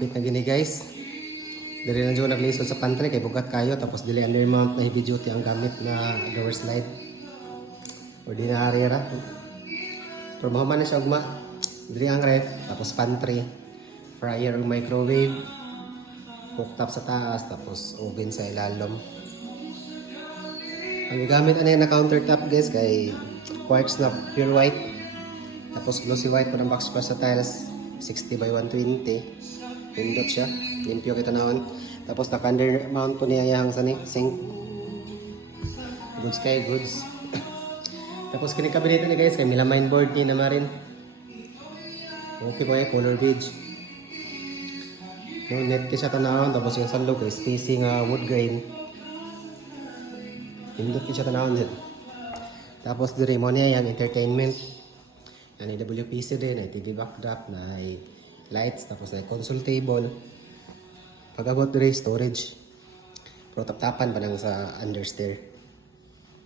Hapit na gini guys. Dili na dyan naglisod sa pantry kay bugat kayo. Tapos dili under mount na heavy duty ang gamit na drawer slide. Ordinary ra. Pero mahuman na siya ugma. Dili ang ref. Tapos pantry. Fryer o microwave. Cooktop sa taas. Tapos oven sa ilalom. Ang gamit na countertop guys kay quartz na pure white. Tapos glossy white po ng box pa sa tiles. 60 by 120. Pindot siya. Limpyo kita naon. Tapos naka-under mount po niya yung sink. Goods kay goods. Tapos kinikabinito ni guys kay melamine board ni naman rin. Okay po color beige. No net siya tanawon. Tapos yung sandok kay spacing wood grain. Pindot siya tanawon din. Tapos diri mo niya yung entertainment. Yan ay WPC din, ay TV backdrop, na ay lights, tapos na console table. Pag-abot diri storage. Pero tap-tapan pa lang sa understair.